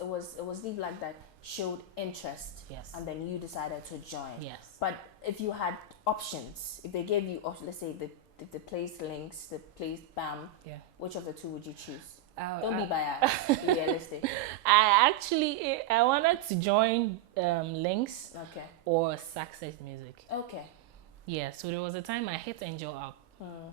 was Deep Black that showed interest. Yes. And then you decided to join. Yes. But if you had options, if they gave you let's say the place links, the place BAM, Yeah. which of the two would you choose? I- Don't I- be biased. Be realistic. I wanted to join Links Okay. or Success Music. Okay. Yeah, so there was a time I hit Angel up.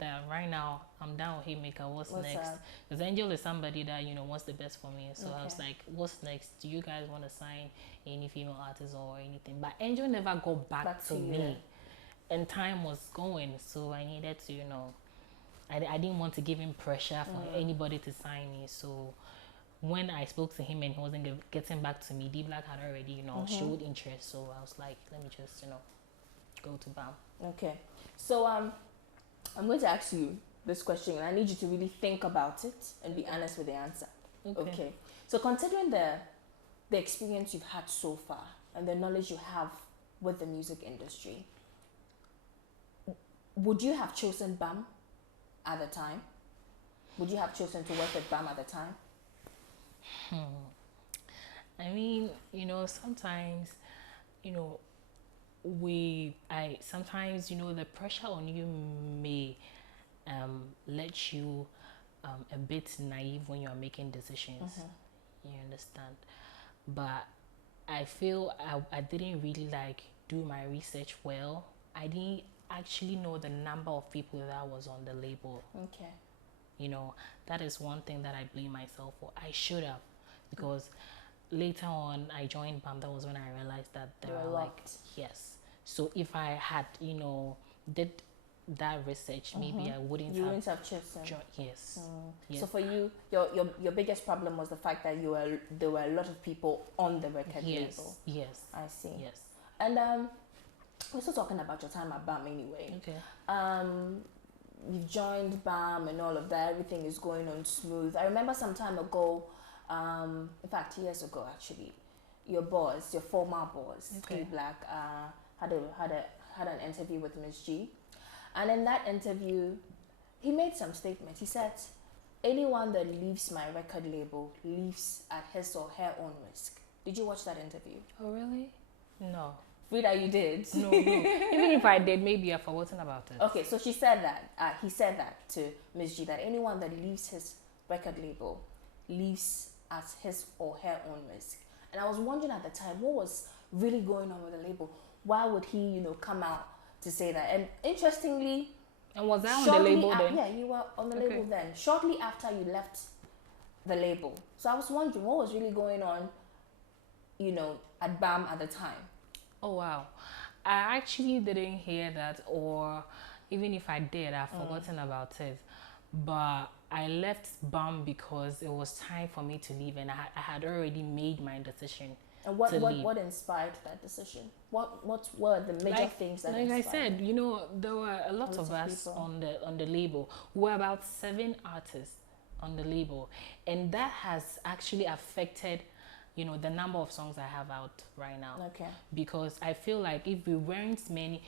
That right now I'm down with Hitmaker. What's next? up? Because Angel is somebody that wants the best for me. So I was Okay. like, what's next? Do you guys want to sign any female artists or anything? But Angel never got back to to you. me, and time was going, so I needed to I didn't want to give him pressure for anybody to sign me. So when I spoke to him and he wasn't getting back to me, D Black had already showed interest. So I was like, let me just go to BAM. Okay. So I'm going to ask you this question, and I need you to really think about it and be honest with the answer. Okay. So considering the experience you've had so far and the knowledge you have with the music industry, would you have chosen BAM at the time? Would you have chosen to work with BAM at the time? I mean, sometimes, sometimes, the pressure on you may let you a bit naive when you're making decisions. You understand? But I feel I didn't really do my research well. I didn't actually know the number of people that was on the label. Okay. That is one thing that I blame myself for. I should have, because later on I joined BAM. That was when I realized that there were are locked. yes. So if I had did that research, maybe I wouldn't You have wouldn't have chosen. yes. Yes. So for you, your biggest problem was the fact that there were a lot of people on the record Yes. label. Yes. I see. Yes. And we're still talking about your time at BAM anyway. Okay. You've joined BAM and all of that. Everything is going on smooth. I remember some time ago, in fact years ago actually, your former boss, Okay. D Black, had an interview with Ms. G, and in that interview, he made some statements. He said, "Anyone that leaves my record label leaves at his or her own risk." Did you watch that interview? Oh really? No. Freda, you did. No. Even if I did, maybe I've forgotten about it. Okay, so she said that. He said that to Ms. G, that anyone that leaves his record label leaves at his or her own risk. And I was wondering at the time, what was really going on with the label? Why would he, come out to say that? And interestingly, And was I on the label then? Yeah, you were on the Okay. label then. Shortly after you left the label. So I was wondering what was really going on, at BAM at the time. Oh wow. I actually didn't hear that, or even if I did, I've forgotten about it. But I left BAM because it was time for me to leave, and I had already made my decision. And to leave. what inspired that decision? What were the major things that like inspired? I said, there were a lot of us people. on the label. We were about 7 artists on the label, and that has actually affected the number of songs I have out right now. Okay. Because I feel like if we weren't many,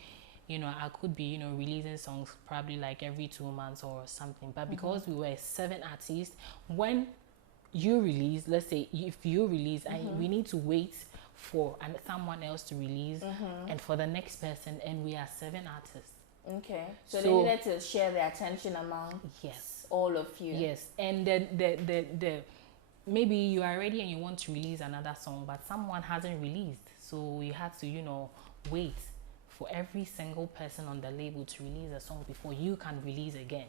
I could be releasing songs probably like every 2 months or something. But because we were 7 artists, when you release, let's say if you release, and we need to wait for someone else to release, and for the next person, and we are 7 artists. Okay. So they needed to share the attention among all of you. Yes, and the maybe you are ready and you want to release another song, but someone hasn't released, so you had to wait for every single person on the label to release a song before you can release again.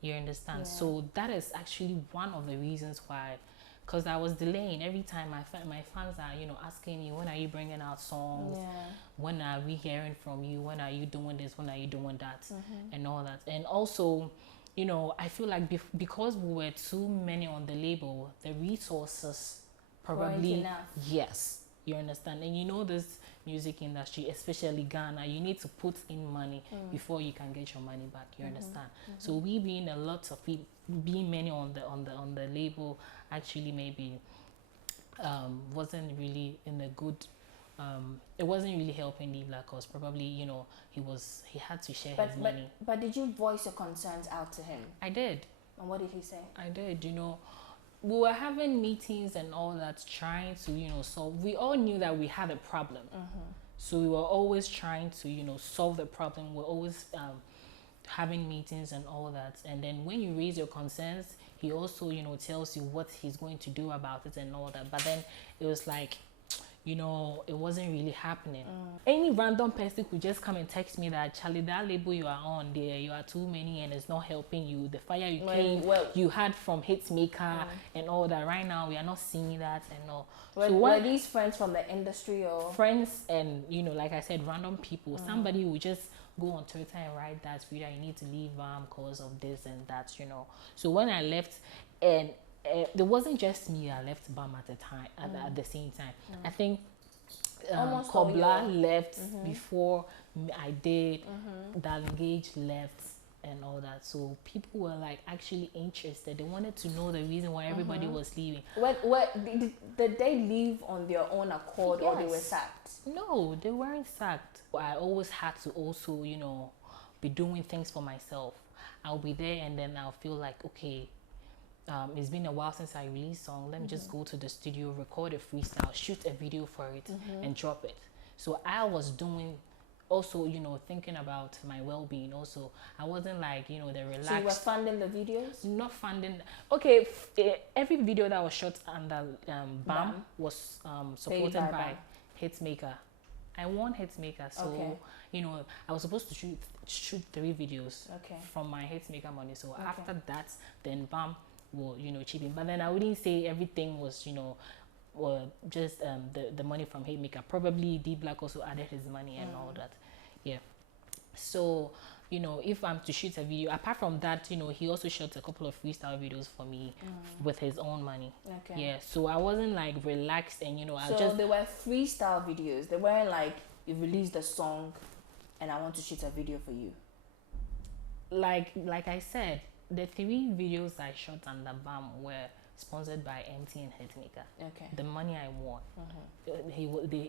You understand? Yeah. So that is actually one of the reasons why, because I was delaying. Every time my fans are asking me, when are you bringing out songs? Yeah. When are we hearing from you? When are you doing this? When are you doing that? And all that. And also, I feel like because we were too many on the label, the resources probably enough. Yes, you understand. And this music industry, especially Ghana, you need to put in money before you can get your money back. You understand? So we being a lot of people, being many on the label, actually maybe wasn't really in a good. It wasn't really helping the Black cause. Probably he had to share his money. But did you voice your concerns out to him? I did. And what did he say? I did. we were having meetings and all that, trying to, you know, solve. We all knew that we had a problem. So we were always trying to, you know, solve the problem. We're always having meetings and all that. And then when you raise your concerns, he also, you know, tells you what he's going to do about it and all that. But then it was like, you know, it wasn't really happening. Any random person could just come and text me that, Charlie, that label you are on there, you are too many and it's not helping you. The fire you had from Hitmaker and all that. Right now, we are not seeing that and all. Were these friends from the industry or? Friends and, you know, like I said, random people. Somebody would just go on Twitter and write that, Freda, you need to leave BAM because of this and that, you know. So when I left, and there wasn't just me I left BAM at the time, at the same time. I think Kobla left before I did, Darling Gage left and all that. So people were like actually interested. They wanted to know the reason why everybody was leaving. Did they leave on their own accord or they were sacked? No, they weren't sacked. I always had to also, you know, be doing things for myself. I'll be there and then I'll feel like, okay, it's been a while since I released song. Let me just go to the studio, record a freestyle, shoot a video for it and drop it. So I was doing also, you know, thinking about my well-being also. I wasn't like, you know, the relaxed. So you were funding the videos? Not funding. Okay, every video that was shot under BAM was supported by Hitmaker. I won Hitmaker, so you know, I was supposed to shoot 3 videos from my Hitmaker money. So after that, then BAM will, you know, chip in. But then I wouldn't say everything was, you know, or just the money from Hitmaker. Probably D Black also added his money and all that. Yeah. So, you know, if I'm to shoot a video, apart from that, you know, he also shot a couple of freestyle videos for me with his own money. Yeah. So I wasn't like relaxed and, you know, so they were freestyle videos. They weren't like, you released a song and I want to shoot a video for you. Like I said, the 3 videos I shot under BAM were sponsored by MT and Hitmaker. The money I won,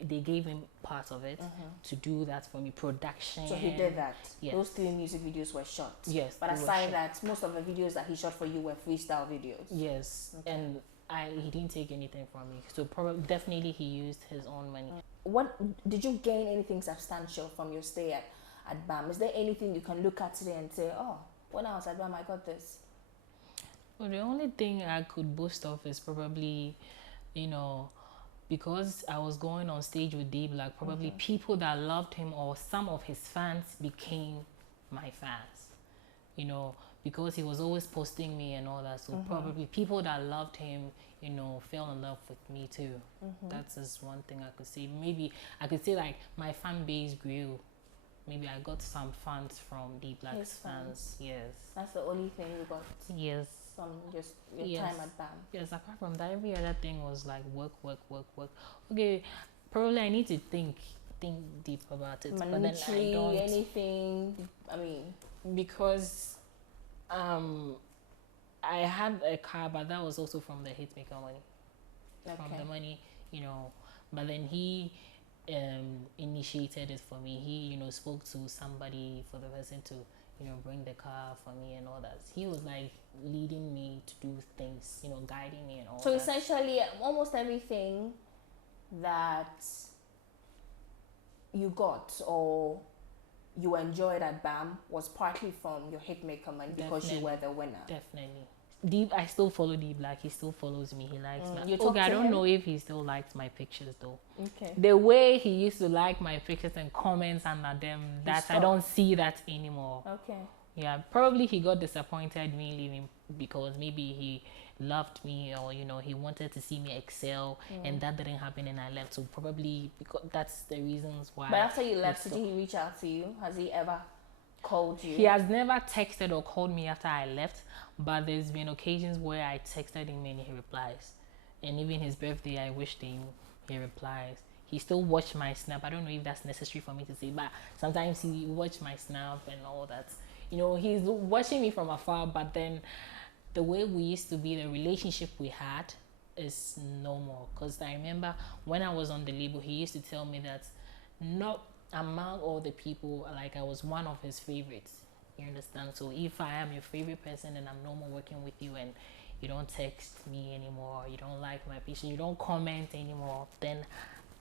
they gave him part of it to do that for me, production. So he did that. Those 3 music videos were shot. Yes. But aside that, most of the videos that he shot for you were freestyle videos. Yes. And he didn't take anything from me. So probably definitely he used his own money. What did you gain anything substantial from your stay at BAM? Is there anything you can look at today and say, oh, when I was at BAM, I got this? Well, the only thing I could boast of is probably, you know, because I was going on stage with D Black, probably people that loved him or some of his fans became my fans, you know, because he was always posting me and all that. So probably people that loved him, you know, fell in love with me too. That's just one thing I could say. Maybe I could say like my fan base grew. Maybe I got some fans from D Black's fans. Yes. That's the only thing you got? Yes. From just your time at BAM? Yes, apart from that, every other thing was like work. Okay, probably I need to think deep about it. Monetary, but then I don't. Anything, I mean. Because I had a car, but that was also from the Hitmaker money. From the money, you know. But then he initiated it for me. He, you know, spoke to somebody for the person to, you know, bring the car for me and all that. He was like leading me to do things, you know, guiding me and all that. So essentially, almost everything that you got or you enjoyed at BAM was partly from your Hitmaker money because you were the winner. Definitely. I still follow D Black. He still follows me. He likes me. Okay, I don't know if he still likes my pictures though. Okay. The way he used to like my pictures and comments under them, that I don't see that anymore. Okay. Yeah, probably he got disappointed me leaving because maybe he loved me or, you know, he wanted to see me excel and that didn't happen and I left. So probably because that's the reasons why. But after you left, did he reach out to you? Has he ever called you? He has never texted or called me after I left, but there's been occasions where I texted him and he replies. And even his birthday, I wished him, he replies. He still watched my snap. I don't know if that's necessary for me to say, but sometimes he watched my snap and all that. You know, he's watching me from afar, but then the way we used to be, the relationship we had is no more. Because I remember when I was on the label, he used to tell me that not among all the people, like I was one of his favorites. You understand? So if I am your favorite person and I'm no more working with you and, you don't text me anymore, you don't like my picture, you don't comment anymore, then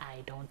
I don't